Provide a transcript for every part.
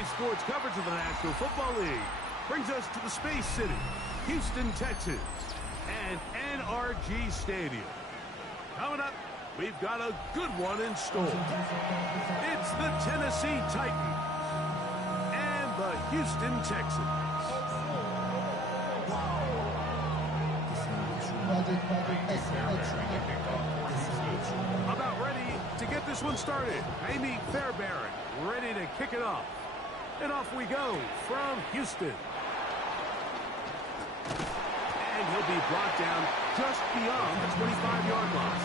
Today's sports coverage of the National Football League brings us to the Space City, Houston, Texas, and NRG Stadium. Coming up, we've got a good one in store. It's the Tennessee Titans and the Houston Texans. About ready to get this one started. Amy Fairbairn ready to kick it off. And off we go from Houston. And he'll be brought down just beyond the 25-yard line.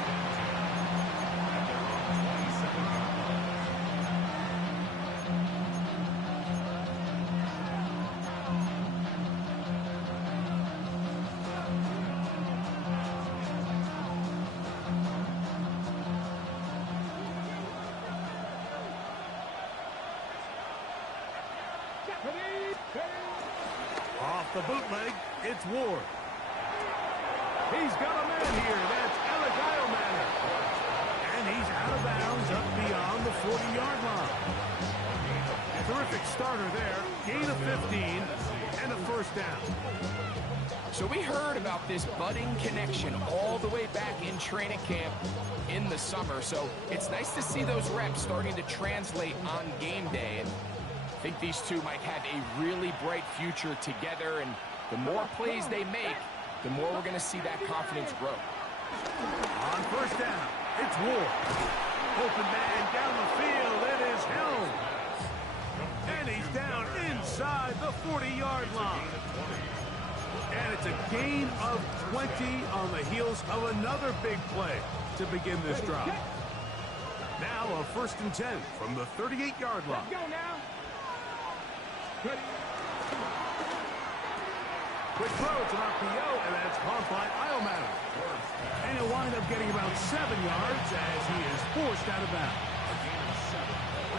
Off the bootleg, it's Ward. He's got a man here. That's Eligio Manor. And he's out of bounds up beyond the 40-yard line. Terrific starter there. Gain of 15 and a first down. So we heard about this budding connection all the way back in training camp in the summer. So it's nice to see those reps starting to translate on game day. And I think these two might have a really bright future together, and the more plays they make, the more we're going to see that confidence grow. On first down, it's Ward. Open man down the field, it is Helm. And he's down inside the 40-yard line. And it's a gain of 20 on the heels of another big play to begin this drive. Now a 1st and 10 from the 38-yard line. Let's go now. Quick throw to an RPO, and that's caught by Iomatter. And he'll wind up getting about 7 yards as he is forced out of bounds.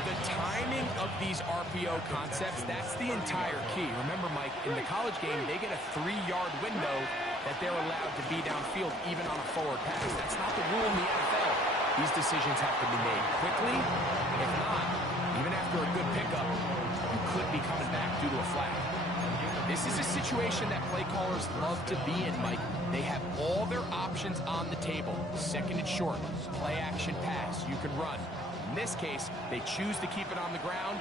The timing of these RPO concepts, that's the entire key. Remember, Mike, in the college game, they get a 3-yard window that they're allowed to be downfield even on a forward pass. That's not the rule in the NFL. These decisions have to be made quickly. If not, even after a good pickup, you could be coming back due to a flag. This is a situation that play callers love to be in, Mike. They have all their options on the table. 2nd and short, play action pass, you can run. In this case, they choose to keep it on the ground,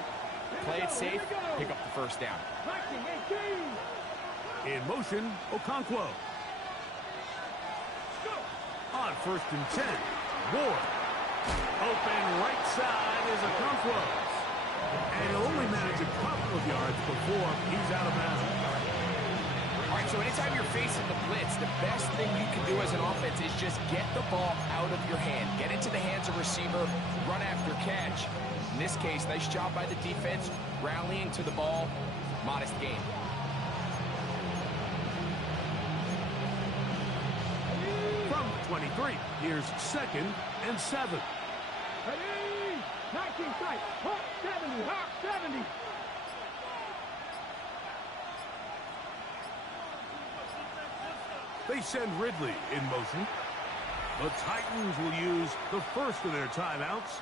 play it safe, pick up the first down. In motion, Okonkwo. On 1st and 10, Ward. Open right side is Okonkwo. And he'll only manage a couple of yards before he's out of bounds. All right, so anytime you're facing the blitz, the best thing you can do as an offense is just get the ball out of your hand. Get into the hands of receiver, run after catch. In this case, nice job by the defense, rallying to the ball, modest gain. From the 23, here's 2nd and 7. Ready? 19 strike. Hawk 70. Hawk 70. They send Ridley in motion. The Titans will use the first of their timeouts.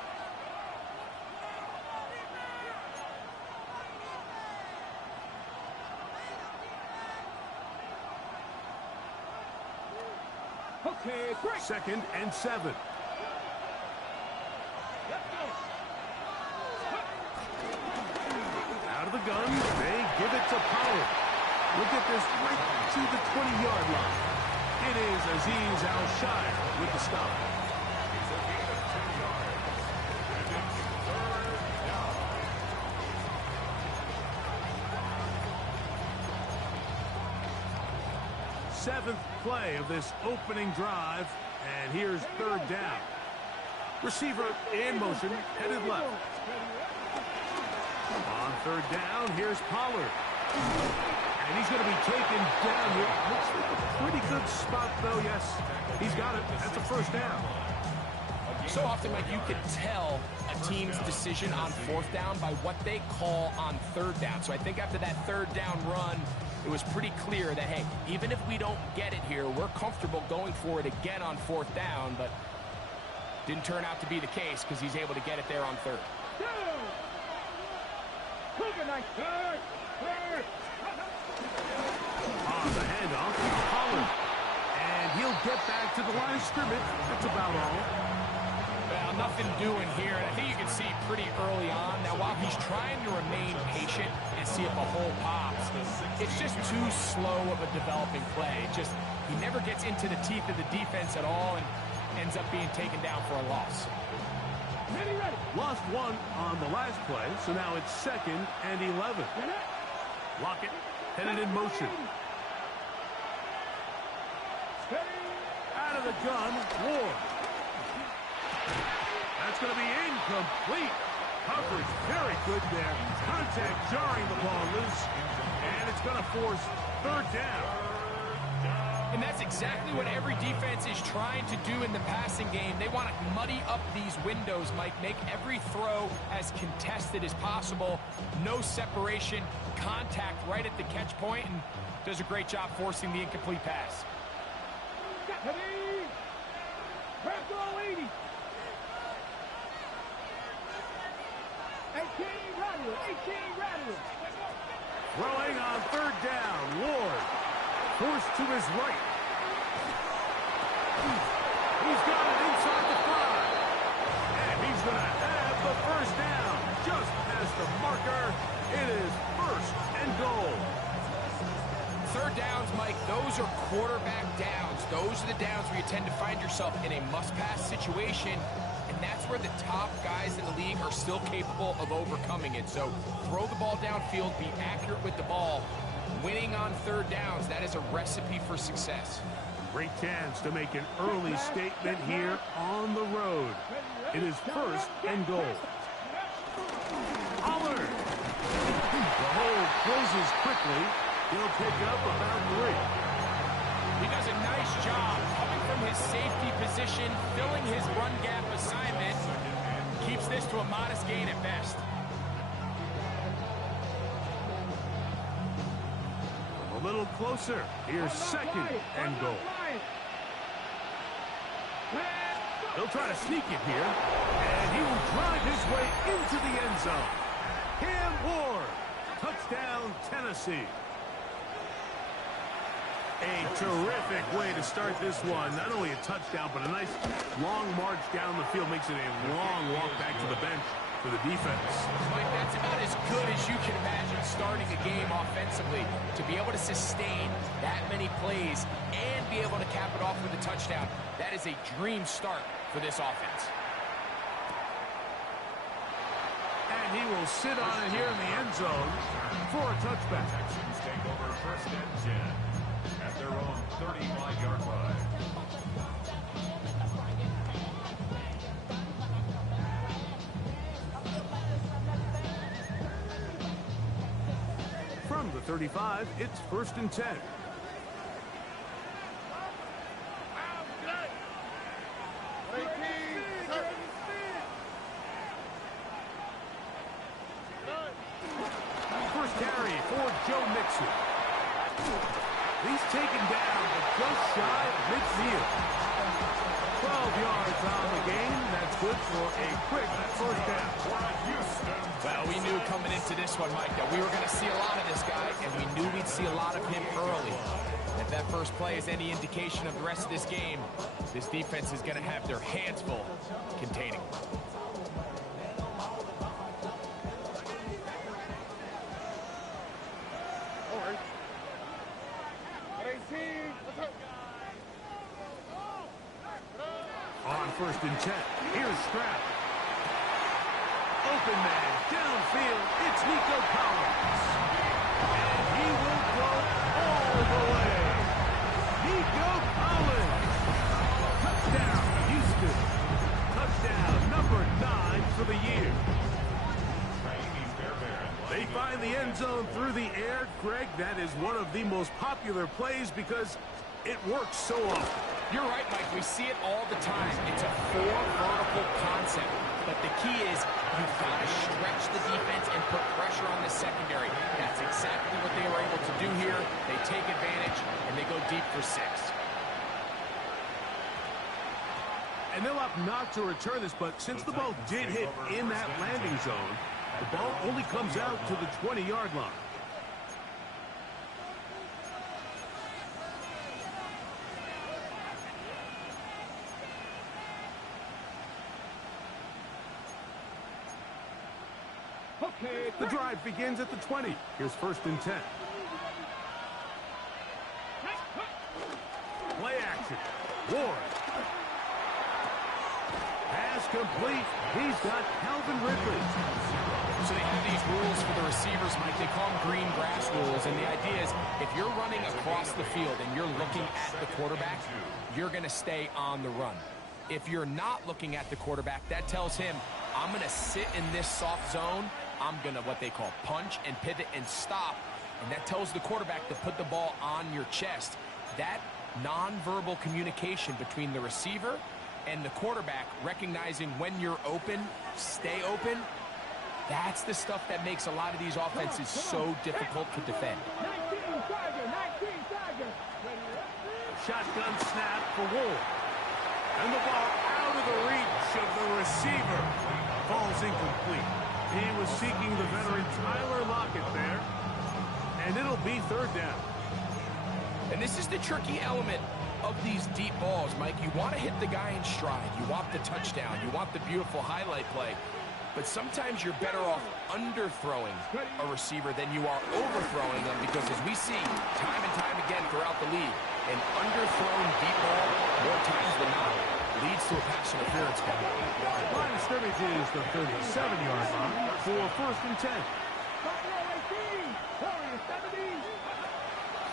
Okay, break. 2nd and 7. Out of the gun, they give it to Pollard. Look at this, right to the 20-yard line. It is Azeez Al-Shire with the stop. Seventh play of this opening drive, and here's 3rd down. Receiver in motion, headed left. On 3rd down, here's Pollard. And he's going to be taken down here. Looks like a pretty good spot, though. Yes, he's got it. That's a first down. So often, Mike, you can tell a team's decision on 4th down by what they call on 3rd down. So I think after that 3rd down run, it was pretty clear that, hey, even if we don't get it here, we're comfortable going for it again on 4th down, but didn't turn out to be the case because he's able to get it there on 3rd. Cougar night. Third. On the handoff, Pollard. And he'll get back to the line of scrimmage. That's about all. Well, nothing doing here, and I think you can see pretty early on. Now, while he's trying to remain patient and see if a hole pops, it's just too slow of a developing play. He never gets into the teeth of the defense at all and ends up being taken down for a loss. Ready. Lost one on the last play, so now it's 2nd and 11. Lockett headed in motion. Out of the gun, Ward. That's going to be incomplete. Coverage very good there. Contact jarring the ball loose. And it's going to force 3rd down. And that's exactly what every defense is trying to do in the passing game. They want to muddy up these windows, Mike. Make every throw as contested as possible. No separation, contact right at the catch point, and does a great job forcing the incomplete pass. Press all 80. 18 Rattler. Throwing on 3rd down. Ward forced to his right. He's got it inside the 5. And he's going to have the 1st down. Just past the marker. It is 1st and goal. 3rd downs, Mike, those are quarterback downs. Those are the downs where you tend to find yourself in a must-pass situation, and that's where the top guys in the league are still capable of overcoming it. So throw the ball downfield, be accurate with the ball. Winning on 3rd downs, that is a recipe for success. Great chance to make an early statement here on the road. It is 1st and goal. Pollard. The hole closes quickly. He'll pick up about 3. He does a nice job coming from his safety position, filling his run gap assignment. Keeps this to a modest gain at best. A little closer. Here's 2nd and goal. He'll try to sneak it here, and he will drive his way into the end zone. Cam Ward. Touchdown, Tennessee. A terrific way to start this one. Not only a touchdown, but a nice long march down the field. Makes it a long walk back to the bench for the defense. Mike, that's about as good as you can imagine starting a game offensively. To be able to sustain that many plays and be able to cap it off with a touchdown, that is a dream start for this offense. And he will sit on it here in the end zone for a touchback. Texans take over 1st and 10 at their own 35-yard line. From the 35, it's 1st and 10. First carry for Joe Mixon. He's taken down, but just shy of midfield. 12 yards on the game. That's good for a quick 1st down. Well, we knew coming into this one, Mike, that we were going to see a lot of this guy, and we knew we'd see a lot of him early. If that first play is any indication of the rest of this game, this defense is going to have their hands full containing him. On 1st and 10, here's Stroud. Open man, downfield, it's Nico Collins. And he will go all the way. Nico Collins. Touchdown, Houston. Touchdown number 9 for the year. They find the end zone through the air. Greg, that is one of the most popular plays because it works so often. You're right, Mike. We see it all the time. It's a 4-vertical concept. But the key is you've got to stretch the defense and put pressure on the secondary. That's exactly what they were able to do here. They take advantage, and they go deep for 6. And they'll opt not to return this, but since the ball did hit in that landing zone, The ball only comes out to the 20-yard line. Okay, The drive begins at the 20. Here's 1st and 10. Play action. Ward. Pass complete. He's got Calvin Ridley. So they have these rules for the receivers, Mike. They call them green grass rules. And the idea is if you're running across the field and you're looking at the quarterback, you're going to stay on the run. If you're not looking at the quarterback, that tells him, I'm going to sit in this soft zone. I'm going to what they call punch and pivot and stop. And that tells the quarterback to put the ball on your chest. That nonverbal communication between the receiver and the quarterback, recognizing when you're open, stay open, that's the stuff that makes a lot of these offenses so difficult to defend. 19 Tiger. Shotgun snap for Ward. And the ball out of the reach of the receiver. Falls incomplete. He was seeking the veteran Tyler Lockett there. And it'll be 3rd down. And this is the tricky element of these deep balls, Mike. You want to hit the guy in stride. You want the touchdown. You want the beautiful highlight play. But sometimes you're better off underthrowing a receiver than you are overthrowing them, because as we see time and time again throughout the league, an underthrown deep ball, more times than not, leads to a pass interference call. Line of scrimmage is the 37-yard line for 1st and 10.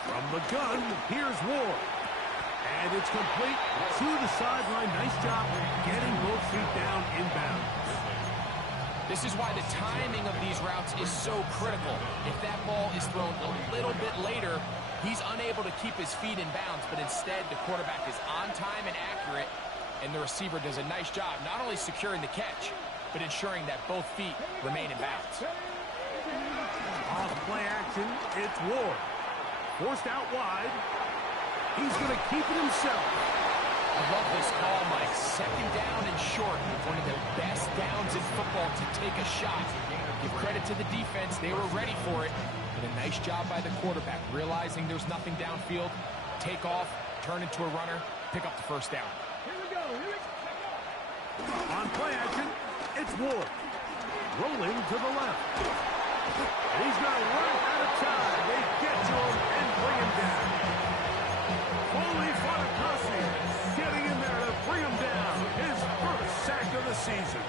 From the gun, here's Ward. And it's complete to the sideline. Nice job getting both feet down inbound. This is why the timing of these routes is so critical. If that ball is thrown a little bit later, he's unable to keep his feet in bounds, but instead the quarterback is on time and accurate, and the receiver does a nice job not only securing the catch, but ensuring that both feet remain in bounds. Off play action, it's Ward. Forced out wide. He's going to keep it himself. I love this call, Mike. 2nd down and short. One of the best downs in football to take a shot. Give credit to the defense. They were ready for it. But a nice job by the quarterback, realizing there's nothing downfield. Take off, turn into a runner, pick up the 1st down. Here we go. On play action, it's Ward. Rolling to the left. He's going to run out of time. They get to him and bring him down. Foley Fatukasi getting in there to bring him down. His 1st sack of the season.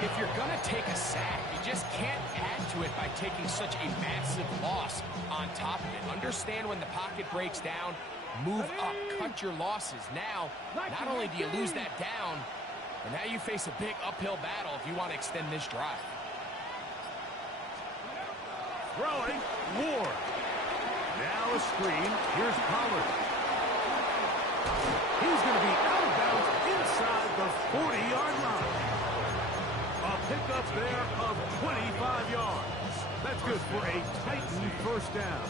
If you're going to take a sack, you just can't add to it by taking such a massive loss on top of it. Understand when the pocket breaks down, move up, cut your losses. Now, not only do you lose that down, but now you face a big uphill battle if you want to extend this drive. Throwing, Ward. Now a screen. Here's Pollard. He's going to be out of bounds inside the 40-yard line. A pickup there of 25 yards. That's good for a Titan 1st down.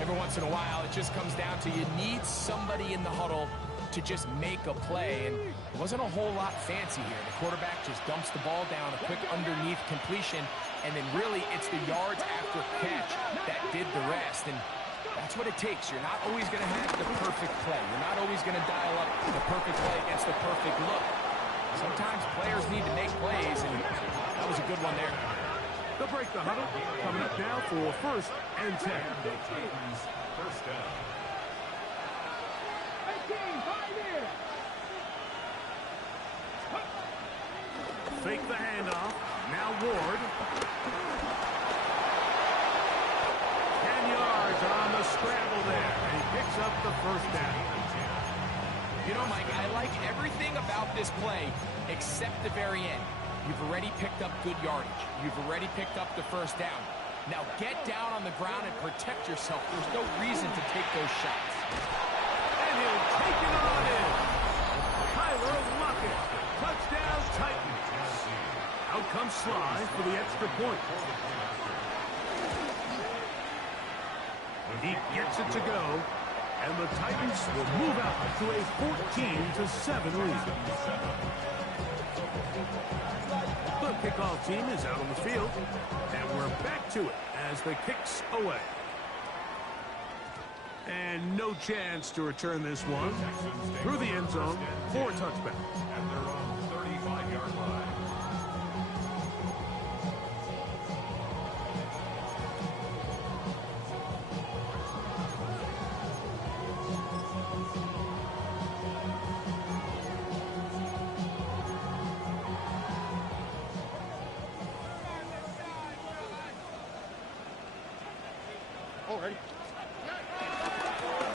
Every once in a while, it just comes down to you need somebody in the huddle to just make a play, and it wasn't a whole lot fancy here. The quarterback just dumps the ball down, a quick underneath completion, and then really it's the yards after catch that did the rest, and that's what it takes. You're not always going to have the perfect play. You're not always going to dial up the perfect play against the perfect look. Sometimes players need to make plays, and that was a good one there. They'll break the huddle. Coming up now for 1st and 10. The Titans' 1st down. 18, 5 in. Fake the handoff. Now Ward. 10 yards on the scramble there. And he picks up the 1st down. You know, Mike, I like everything about this play except the very end. You've already picked up good yardage. You've already picked up the 1st down. Now get down on the ground and protect yourself. There's no reason to take those shots. And he'll take it on in. Tyler Lockett. Touchdown Titans. Out comes Sly for the extra point. He gets it to go. And the Titans will move out to a 14-7 lead. The kickoff team is out on the field, and we're back to it as the kick's away. And no chance to return this one through the end zone for a touchback. At their own 35-yard line. Already.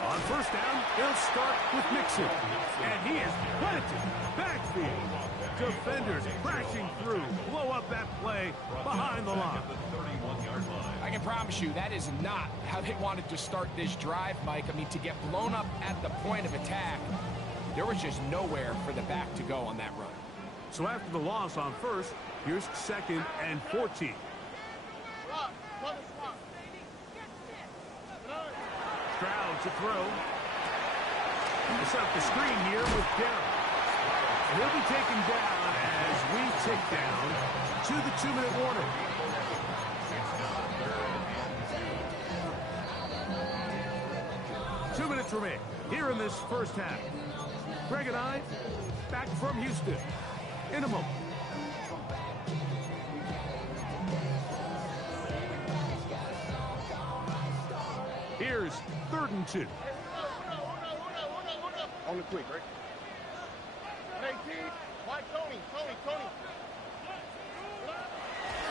On first down, he'll start with Mixon. And he is planted backfield. Defenders crashing through. Blow up that play behind the line. I can promise you that is not how they wanted to start this drive, Mike. I mean, to get blown up at the point of attack, there was just nowhere for the back to go on that run. So after the loss on first, here's 2nd and 14. Stroud to throw. He'll set up the screen here with Garrett. And he'll be taken down as we tick down to the 2-minute warning. Two minutes remain here in this first half. Greg and I back from Houston in a moment. Here's 3rd and 2. On the quick, right? 18. Mike, Tony.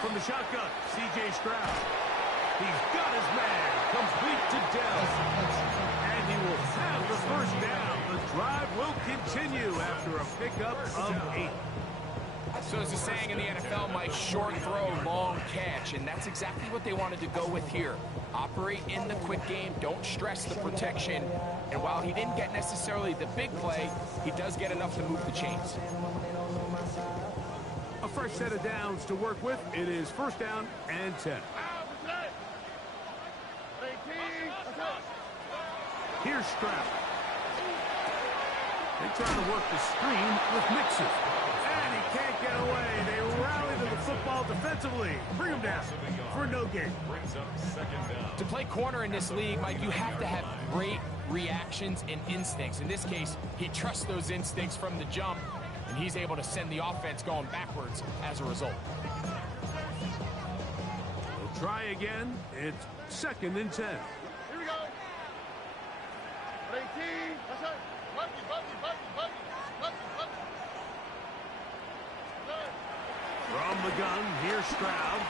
From the shotgun, C.J. Stroud. He's got his man complete to Dell. And he will have the first down. The drive will continue after a pickup of 8. So as the saying in the NFL, Mike, short throw, long catch. And that's exactly what they wanted to go with here. Operate in the quick game. Don't stress the protection. And while he didn't get necessarily the big play, he does get enough to move the chains. A fresh set of downs to work with. It is 1st down and 10. Here's Stroud. They try to work the screen with Mixon. And he can't get away. They rally to the football defensively. Bring him down for no gain. Brings up 2nd down. To play corner in this league, Mike, you have to have great reactions and instincts. In this case, he trusts those instincts from the jump, and he's able to send the offense going backwards as a result. We'll try again. It's 2nd and 10. Here we go. 18. That's right. Buggy. From the gun, here's Stroud.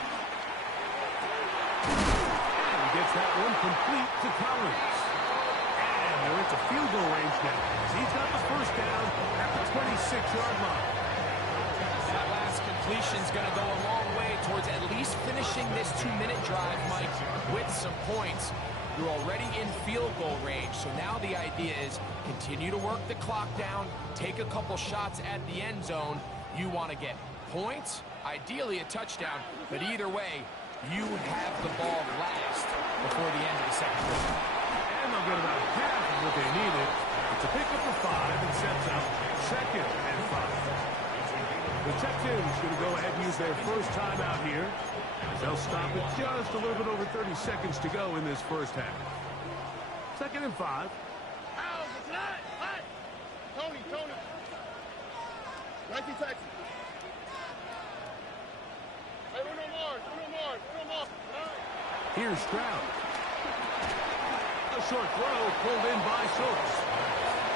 And he gets that one complete to Collins. And they're into field goal range now. He's got the first down at the 26-yard line. That last completion's going to go a long way towards at least finishing this 2-minute drive, Mike, with some points. You're already in field goal range, so now the idea is continue to work the clock down, take a couple shots at the end zone. You want to get points, ideally a touchdown, but either way, you have the ball last before the end of the second quarter. And they'll get about half of what they needed. It's a pickup of 5 and sets out 2nd and 5. The Texans going to go ahead and use their first timeout here. They'll stop it just a little bit over 30 seconds to go in this first half. 2nd and 5. Tony. 19 Texans. Hey, Uno Mars. Here's Stroud. A short throw pulled in by Schultz.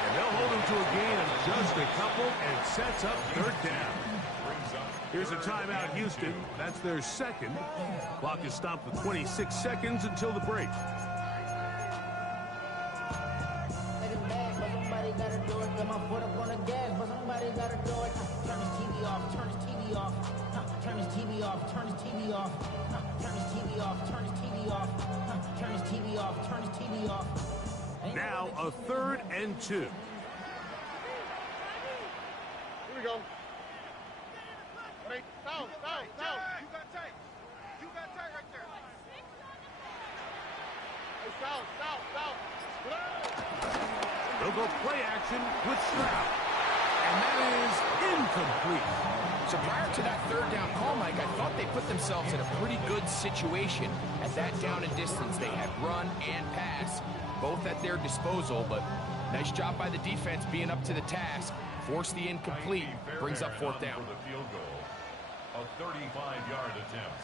And they'll hold him to a gain of just a couple and sets up 3rd down. Here's a timeout, Houston. That's their 2nd. Clock is stopped with 26 seconds until the break. Now a 3rd and 2. Here we go. Foul. You got tight. Right there. Hey, foul. They'll go play action with Stroud. And that is incomplete. So prior to that third down call, Mike, I thought they put themselves in a pretty good situation at that down and distance. They had run and pass, both at their disposal, but nice job by the defense being up to the task. Force the incomplete, brings up fourth down. For the field goal, a 35-yard attempt.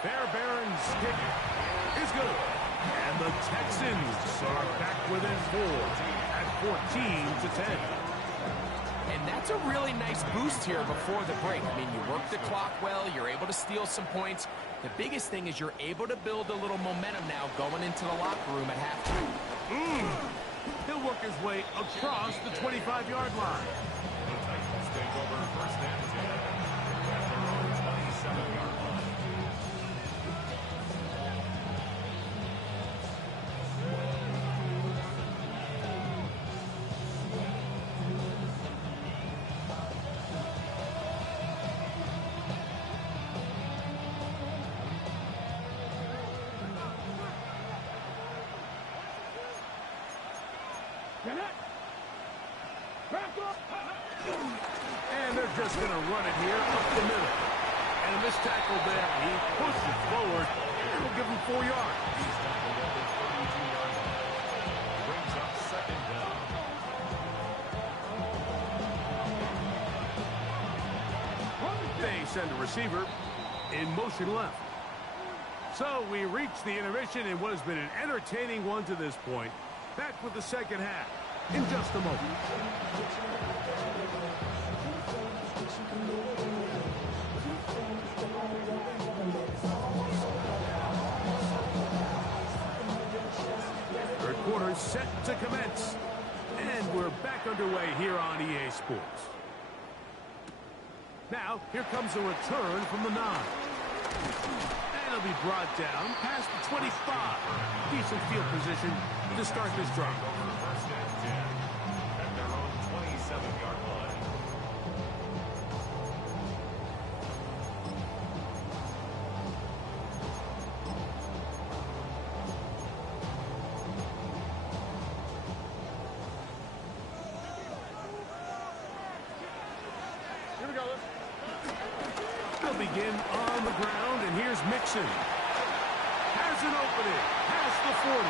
Fairbairn's kick is good. And the Texans are back within 4 at 14-10. And that's a really nice boost here before the break. I mean, you work the clock well, you're able to steal some points. The biggest thing is you're able to build a little momentum now going into the locker room at halftime. He'll work his way across the 25-yard line. The Titans take over first and 10 at their own 27-yard line. And they're just going to run it here up the middle. And this tackle there, he pushes forward. It'll give him 4 yards. He's tackled at the 32-yard line. Brings up second down. They send a receiver in motion left. So we reach the intermission in what has been an entertaining one to this point. Back with the second half in just a moment. Third quarter set to commence. And we're back underway here on EA Sports. Now, here comes a return from the 9. And it'll be brought down past the 25. Decent field position to start this drive. First and 10 at their own 27-yard line. Here we go. They'll begin on the ground, and here's Mixon. Has an opening. Past the 40.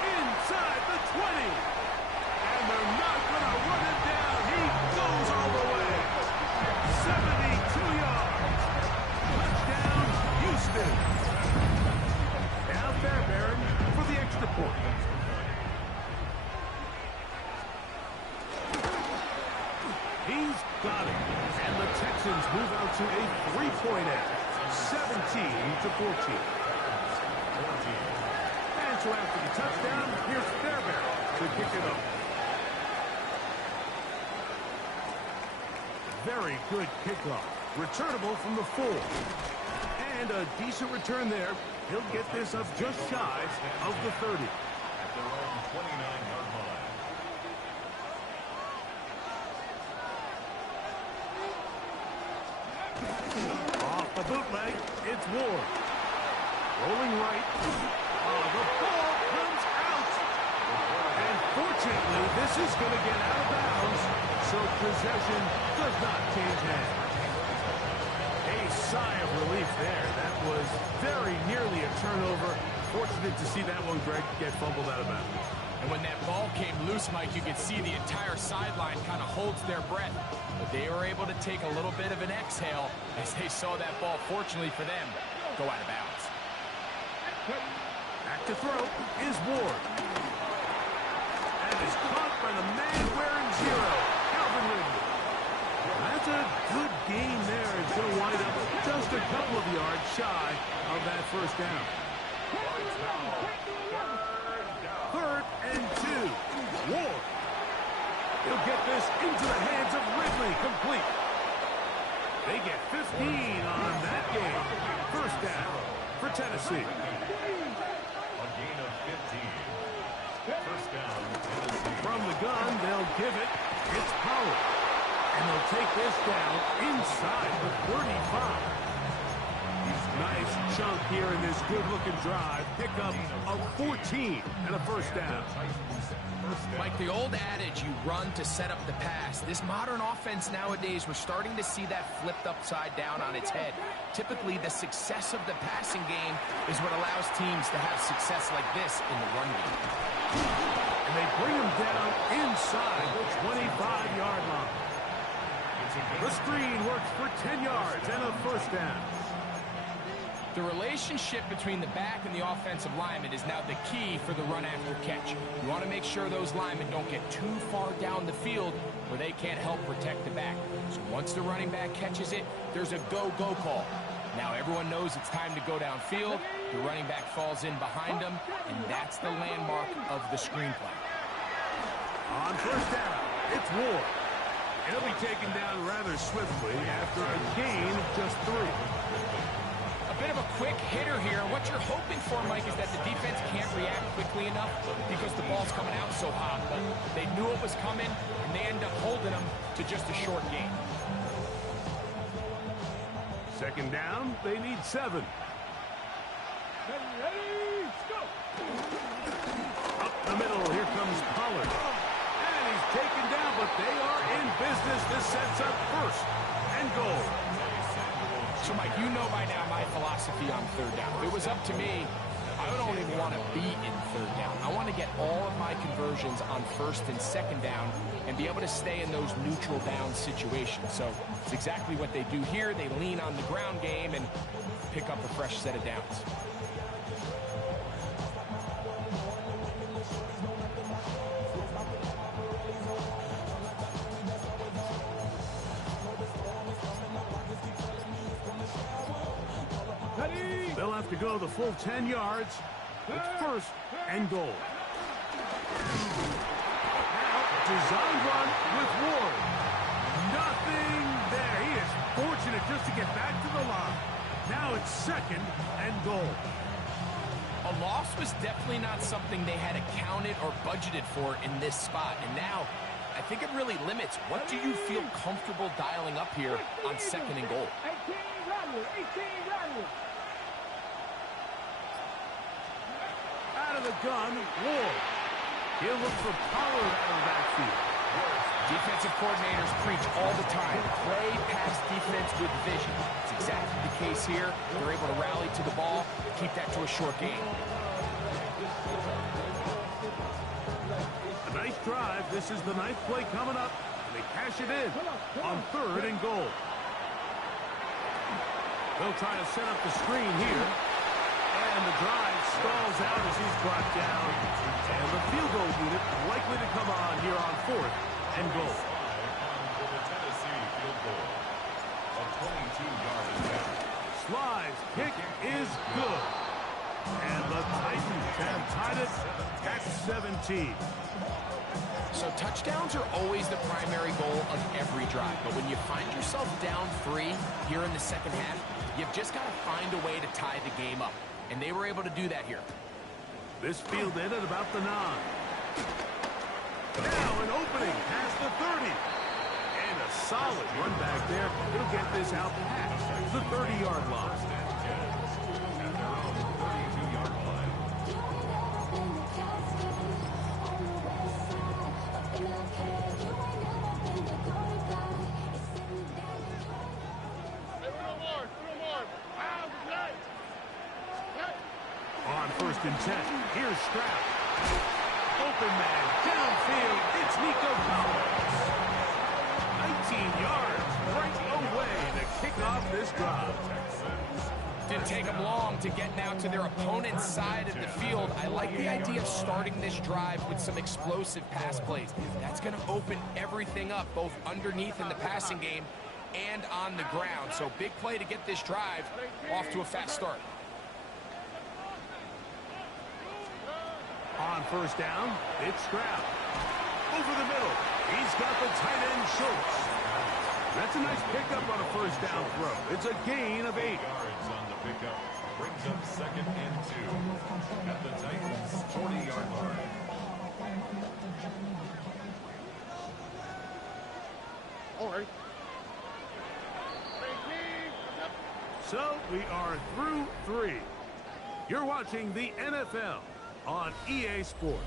Inside the 20. And they're not going to run it down. He goes all the way. 72 yards. Touchdown, Houston. Now Fairbairn for the extra point. He's got it. And the Texans move out to a 3-point edge. 17-14. And so after the touchdown, here's Fairbairn to kick it up. Very good kickoff. Returnable from the 4. And a decent return there. He'll get this up just shy of the 30. At their own 29-yard line. Off the bootleg, it's Ward. Rolling right. Oh, the ball comes out. And fortunately, this is going to get out of bounds, so possession does not change hands. A sigh of relief there. That was very nearly a turnover. Fortunate to see that one, Greg, get fumbled out of bounds. And when that ball came loose, Mike, you could see the entire sideline kind of holds their breath. But they were able to take a little bit of an exhale as they saw that ball, fortunately for them, go out of bounds. Back to throw is Ward. And is caught by the man wearing 0, Calvin Ridley. That's a good game there. It's going to wind up just a couple of yards shy of that first down. 3rd and 2. Ward. He'll get this into the hands of Ridley. Complete. They get 15 on that game. First down for Tennessee. A gain of 15. First down, Tennessee. From the gun, they'll give it. It's Powell. And they'll take this down inside the 35. Nice Nice chunk here in this good-looking drive. Pick up of 14 and a first down. Like the old adage, you run to set up the pass. This modern offense nowadays, we're starting to see that flipped upside down on its head. Typically, the success of the passing game is what allows teams to have success like this in the run game. And they bring him down inside the 25-yard line. The screen works for 10 yards and a first down. The relationship between the back and the offensive lineman is now the key for the run after catch. You want to make sure those linemen don't get too far down the field where they can't help protect the back. So once the running back catches it, there's a go-go call. Now everyone knows it's time to go downfield. The running back falls in behind them, and that's the landmark of the screenplay. On first down, it's Ward. He'll be taken down rather swiftly after a gain of just 3. A bit of a quick hitter here. What you're hoping for, Mike, is that the defense can't react quickly enough because the ball's coming out so hot. But they knew it was coming, and they end up holding them to just a short gain. Second down, they need 7. Ready, go! Up the middle, here comes Pollard. And he's taken down, but they are in business. This sets up first and goal. So, Mike, you know by now my philosophy on third down. If it was up to me, I don't even want to be in third down. I want to get all of my conversions on first and second down and be able to stay in those neutral down situations. So it's exactly what they do here. They lean on the ground game and pick up a fresh set of downs. They'll have to go the full 10 yards. It's first and goal. Now, design run with Ward. Nothing there. He is fortunate just to get back to the line. Now it's second and goal. A loss was definitely not something they had accounted or budgeted for in this spot. And now, I think it really limits. What do you feel comfortable dialing up here on second and goal? 18 rattle, 18 rattle. Out of the gun, Ward. He'll look for Pollard out of the backfield. Defensive coordinators preach all the time. Play pass defense with vision. It's exactly the case here. They're able to rally to the ball, keep that to a short game. A nice drive. This is the 9th play coming up. And they cash it in on third and goal. They'll try to set up the screen here. And the drive stalls out as he's brought down. And the field goal unit likely to come on here on fourth and goal. For the Tennessee field goal of 22 yards. Slide's kick is good. And the Titans have tied it at 17. So touchdowns are always the primary goal of every drive. But when you find yourself down 3 here in the second half, you've just got to find a way to tie the game up. And they were able to do that here. This field in at about the 9. Now an opening past the 30. And a solid run back there. He'll get this out past the 30-yard line. At their own 32-yard line. On first and 10, here's Stroud. Open man, downfield, it's Nico Collins. 19 yards right away to kick off this drive. Didn't take them long to get now to their opponent's side of the field. I like the idea of starting this drive with some explosive pass plays. That's going to open everything up, both underneath in the passing game and on the ground. So big play to get this drive off to a fast start. On first down, it's Stroud. Over the middle, he's got the tight end Schultz. That's a nice pickup on a first down throw. It's a gain of 8. Yards on the pickup. Brings up second and 2 at the Titans' 40-yard line. All right. So we are through 3. You're watching the NFL on EA Sports.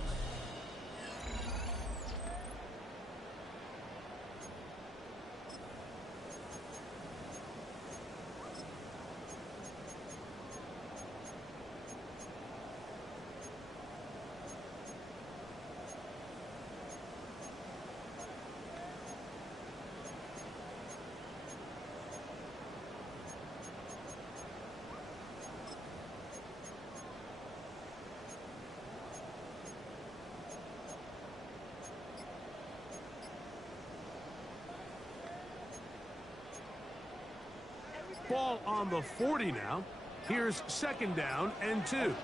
Ball on the 40 now. Here's 2nd down and 2. On the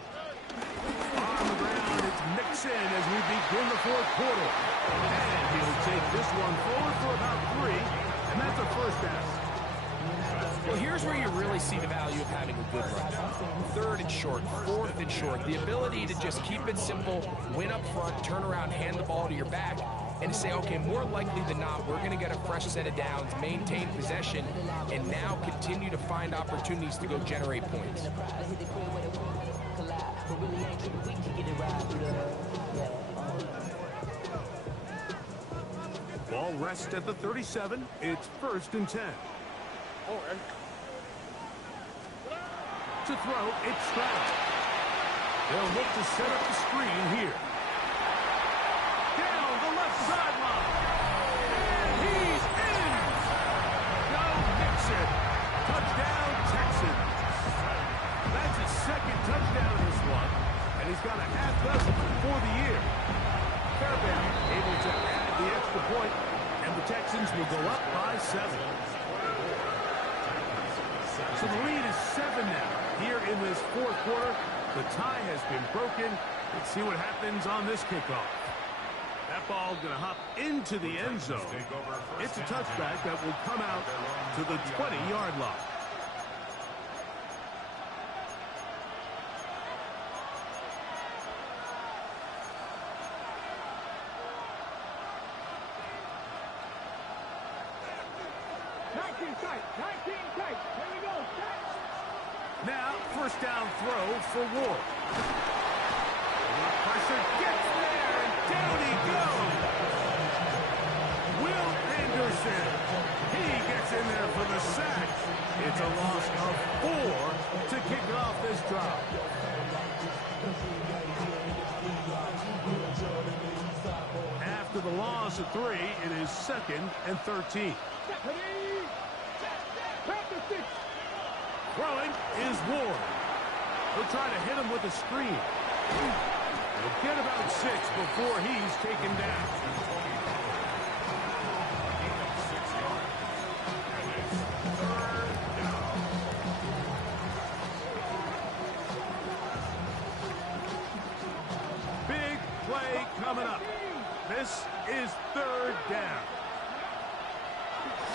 ground, it's Mixon as we begin the 4th quarter. And he'll take this one forward for about 3, and that's a 1st down. Well, here's where you really see the value of having a good run. 3rd and short, 4th and short. The ability to just keep it simple, win up front, turn around, hand the ball to your back, and to say, okay, more likely than not, we're going to get a fresh set of downs, maintain possession, and now continue to find opportunities to go generate points. Ball rests at the 37. It's 1st and 10. To throw, it's Stroud. They'll look to set up the screen here. Down the left sideline. And he's in. Go Mixon. Touchdown, Texans. That's his 2nd touchdown in this one. And he's got a half dozen for the year. Fairbairn able to add the extra point, and the Texans will go up by 7. So the lead is 7 now. Here in this 4th quarter, the tie has been broken. Let's see what happens on this kickoff. That ball going to hop into the end zone. It's a touchback that will come out to the 20-yard line. Here we go. Now, 1st down throw for Ward. Pressure gets there, and down he goes. Will Anderson. He gets in there for the sack. It's a loss of 4 to kick off this drive. After the loss of 3, it is 2nd and 13. Throwing is Ward. He'll try to hit him with a screen. He'll get about 6 before he's taken down. Big play coming up. This is 3rd down.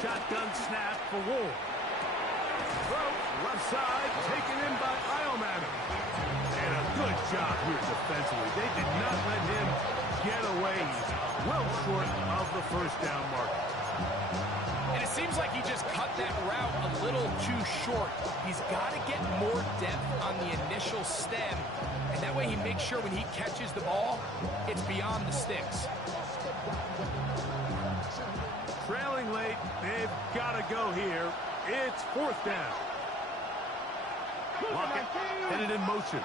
Shotgun snap for Ward. Throw, left side, taken in by Iomatter. And a good job here defensively. They did not let him get away. He's well short of the 1st down marker. And it seems like he just cut that route a little too short. He's got to get more depth on the initial stem, and that way he makes sure when he catches the ball, it's beyond the sticks. Trailing late, they've got to go here. It's 4th down. Lockett headed in motion.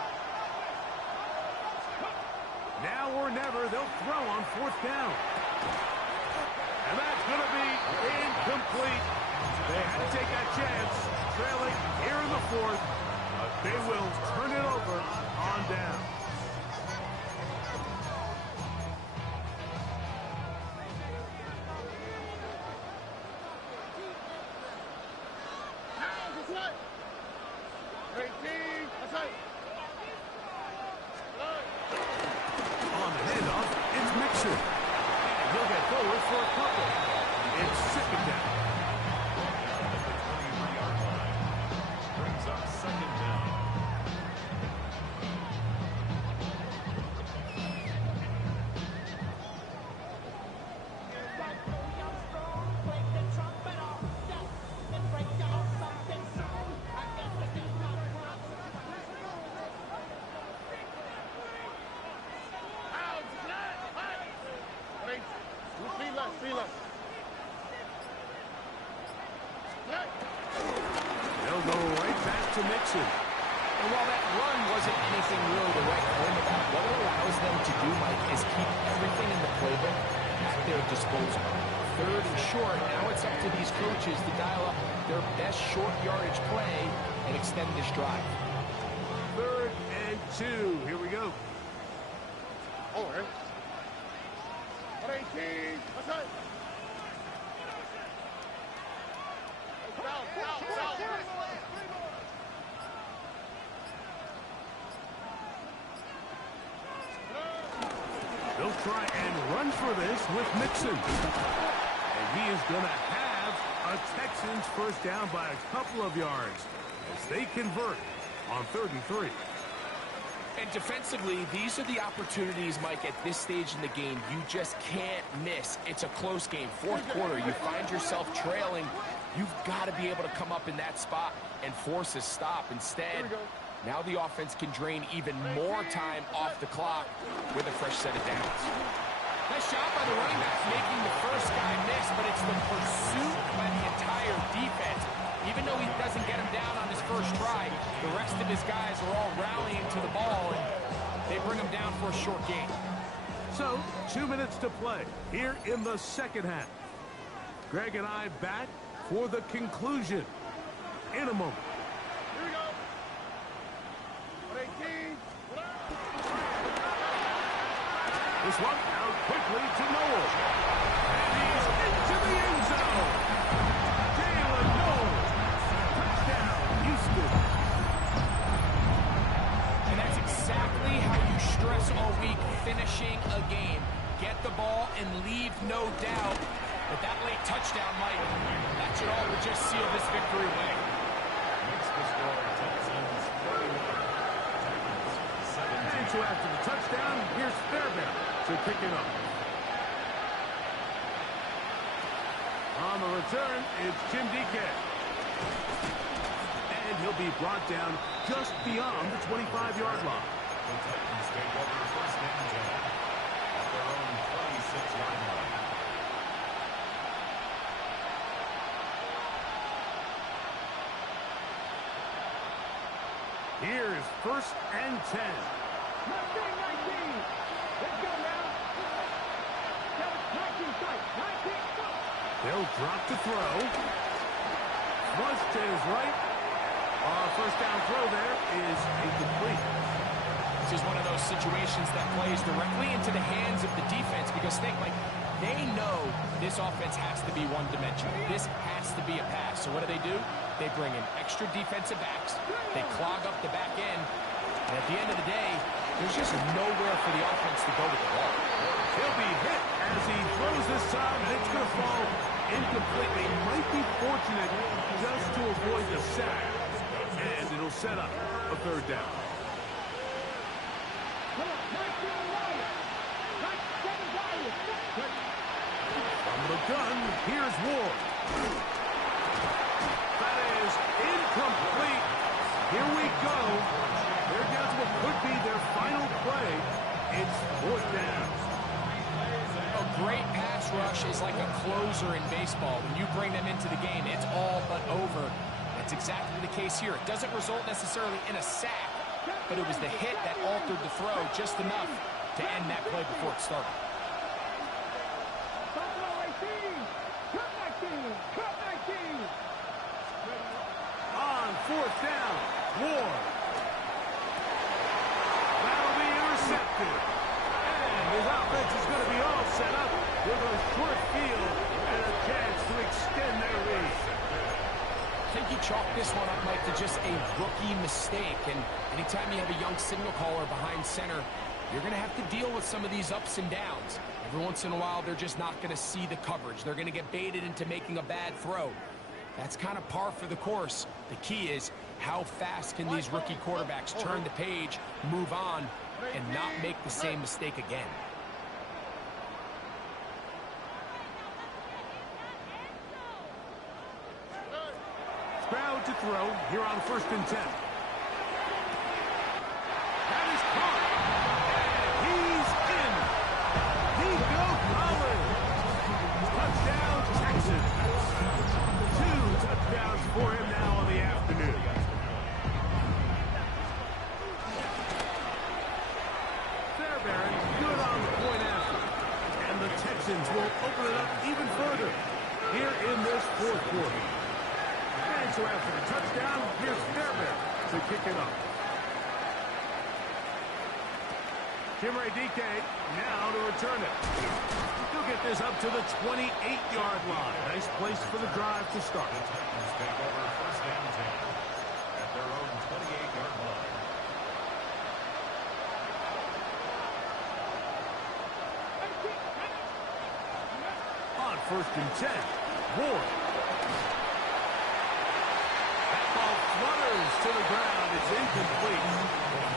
Now or never, they'll throw on 4th down. And that's going to be incomplete. They had to take that chance, trailing here in the 4th. But they will turn it over on down. On the handoff, it's Mixon. And he'll get forward for a couple. It's 2nd down. Brings up 2nd down. They'll go right back to Mixon. And while that run wasn't anything really to write home about, what it allows them to do, Mike, is keep everything in the playbook at their disposal. Third and short, now it's up to these coaches to dial up their best short yardage play and extend this drive. 3rd and 2. Here we go. They'll try and run for this with Mixon. And he is going to have a Texans first down by a couple of yards as they convert on 3rd and 3. And defensively, these are the opportunities, Mike, at this stage in the game you just can't miss. It's a close game. 4th quarter, you find yourself trailing. You've got to be able to come up in that spot and force a stop. Instead, now the offense can drain even more time off the clock with a fresh set of downs. Nice job by the running back making the first guy miss, but it's the pursuit by the entire defense. Even though he doesn't get him down on his first try, the rest of his guys are all rallying to the ball, and they bring him down for a short gain. So, 2 minutes to play here in the second half. Greg and I back for the conclusion in a moment. Here we go. 18. This one out quickly to Noel. And he's into the end zone. Jalen Noel. Touchdown, Houston. And that's exactly how you stress all week finishing a game. Get the ball and leave no doubt that that late touchdown, Mike, that should all but just seal this victory away. Makes the score Texans 41. And so after the touchdown, here's Fairbairn to pick it up. On the return, it's Jim DK. And he'll be brought down just beyond the 25-yard line. The Titans take over first and 10 at their own 26-yard line. Here's 1st and 10. 19. Let's go now. 19 strike. 19 strike. They'll drop to throw. Flush to his right. First down throw there is incomplete. This is one of those situations that plays directly into the hands of the defense because think, like, they know this offense has to be one-dimensional. This has to be a pass. So what do? They bring in extra defensive backs. They clog up the back end. And at the end of the day, there's just nowhere for the offense to go with the ball. He'll be hit as he throws this time, and it's going to fall incomplete. They might be fortunate just to avoid the sack. And it'll set up a 3rd down. From the gun, here's Ward. That is incomplete. Here we go. They're down to what could be their final play. It's 4th down. A great pass rush is like a closer in baseball. When you bring them into the game, it's all but over. That's exactly the case here. It doesn't result necessarily in a sack, but it was the hit that altered the throw just enough to end that play before it started. On 4th down, Ward. That'll be intercepted. And his offense is going to be all set up with a short field and a chance to extend their lead. I think you chalk this one up, Mike, to just a rookie mistake. And anytime you have a young signal caller behind center, you're going to have to deal with some of these ups and downs. Every once in a while, they're just not going to see the coverage. They're going to get baited into making a bad throw. That's kind of par for the course. The key is how fast can these rookie quarterbacks turn the page, move on, and not make the same mistake again. Crowd to throw here on 1st and 10. That is caught. And he's in. Nico Collins. Texans will open it up even further here in this fourth quarter. And so after the touchdown, here's Fairbairn to kick it off. Chimere Dike now to return it. He'll get this up to the 28-yard line. Nice place for the drive to start. Titans take over first and 10 at their own 28-yard line. On first and 10, Ward. That ball flutters to the ground. It's incomplete.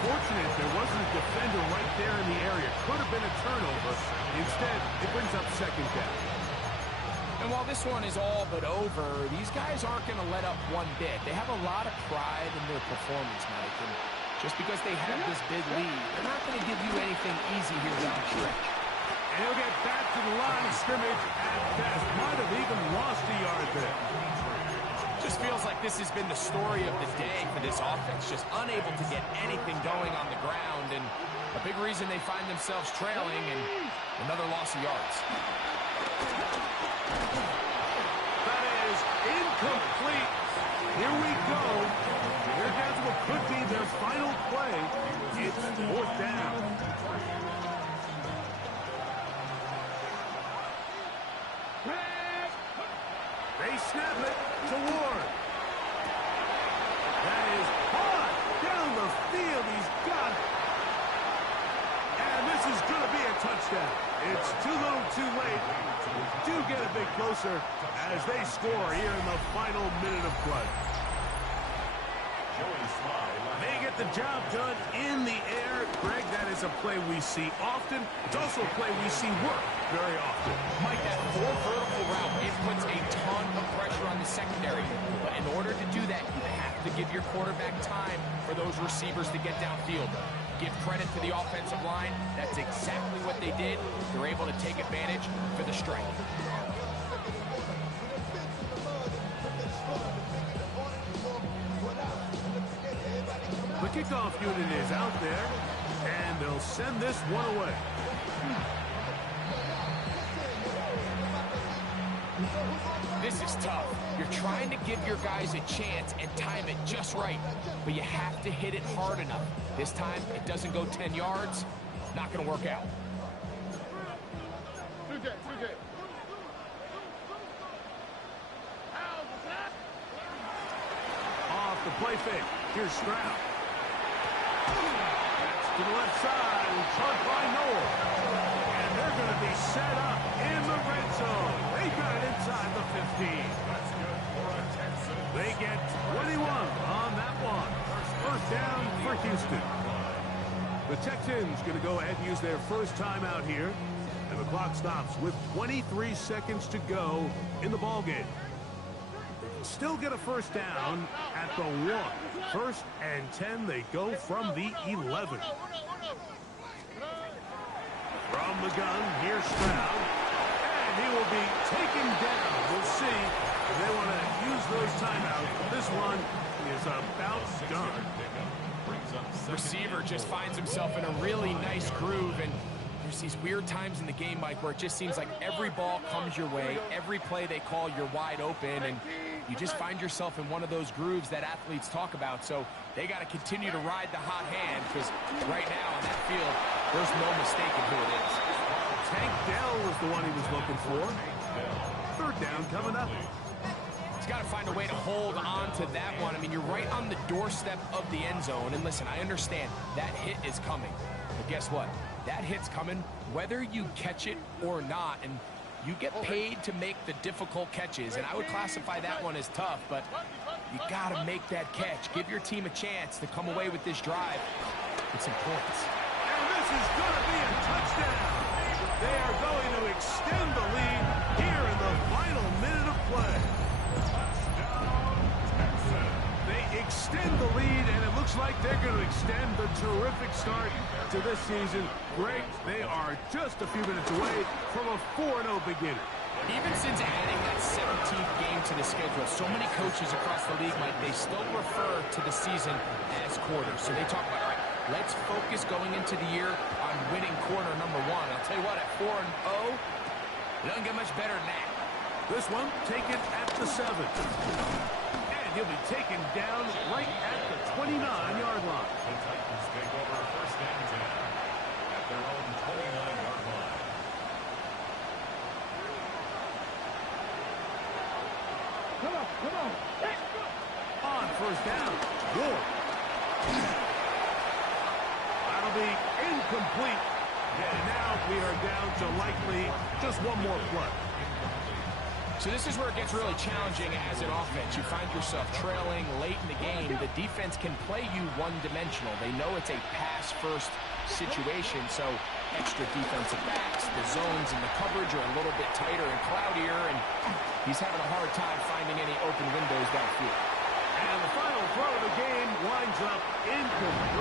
Fortunate there wasn't a defender right there in the area. Could have been a turnover. Instead, it brings up second down. And while this one is all but over, these guys aren't going to let up one bit. They have a lot of pride in their performance, Mike. And just because they have this big lead, they're not going to give you anything easy here down the stretch. And he'll get back to the line of scrimmage at best. Might have even lost a yard there. Just feels like this has been the story of the day for this offense. Just unable to get anything going on the ground. And a big reason they find themselves trailing and another loss of yards. That is incomplete. Here we go. They're down to what could be their final play. It's fourth down. They snap it to Ward. That is hard down the field. He's got it. And this is going to be a touchdown. It's too little too late. Do get a bit closer as they score here in the final minute of play. They get the job done in the air. Greg, that is a play we see often. It's also a play we see work very often. Mike, that vertical route, it puts a ton of pressure on the secondary. But in order to do that, you have to give your quarterback time for those receivers to get downfield. Give credit to the offensive line. That's exactly what they did. They're able to take advantage for the strike. The kickoff unit is out there, and they'll send this one away. This is tough. You're trying to give your guys a chance and time it just right, but you have to hit it hard enough. This time, it doesn't go 10 yards. Not going to work out. Off the play fake. Here's Stroud. To the left side, caught by Noel. And they're going to be set up in the red zone. They got it inside the 15. That's good for a Texan. They get 21 on that one. First down for Houston. The Texans going to go ahead and use their first timeout here. And the clock stops with 23 seconds to go in the ballgame. Still get a first down at the 1. First and 10, they go from the 11. From the gun, here's Stroud. And he will be taken down. We'll see if they want to use those timeouts. This one is about done. Receiver just finds himself in a really nice groove, and there's these weird times in the game, Mike, where it just seems like every ball comes your way, every play they call, you're wide open, and you just find yourself in one of those grooves that athletes talk about. So they got to continue to ride the hot hand, because right now on that field, there's no mistaking who it is. Tank Dell was the one he was looking for. Third down coming up. He's got to find a way to hold on to that one. I mean, you're right on the doorstep of the end zone. And listen, I understand that hit is coming. But guess what? That hit's coming whether you catch it or not. And you get paid to make the difficult catches. And I would classify that one as tough. But you got to make that catch. Give your team a chance to come away with this drive with some points. And this is going to be a touchdown. They are going to extend the lead here in the final minute of play. They extend the lead, and it looks like they're going to extend the terrific start to this season. Greg, they are just a few minutes away from a 4-0 beginning. Even since adding that 17th game to the schedule, so many coaches across the league, Mike, they still refer to the season as quarters. So they talk about, all right, let's focus going into the year on winning quarter number 1. I'll tell you what, at 4-0, It doesn't get much better than that. This one taken at the 7. And he'll be taken down right at the 29-yard line. The Titans take over first and 10 at their own 29-yard line. Come on, come on. Let's go. On first down, Ward. That'll be incomplete. And now we are down to likely just one more play. So this is where it gets really challenging as an offense. You find yourself trailing late in the game. The defense can play you one-dimensional. They know it's a pass-first situation, so extra defensive backs, the zones and the coverage are a little bit tighter and cloudier, and he's having a hard time finding any open windows downfield. And the final throw of the game winds up incomplete.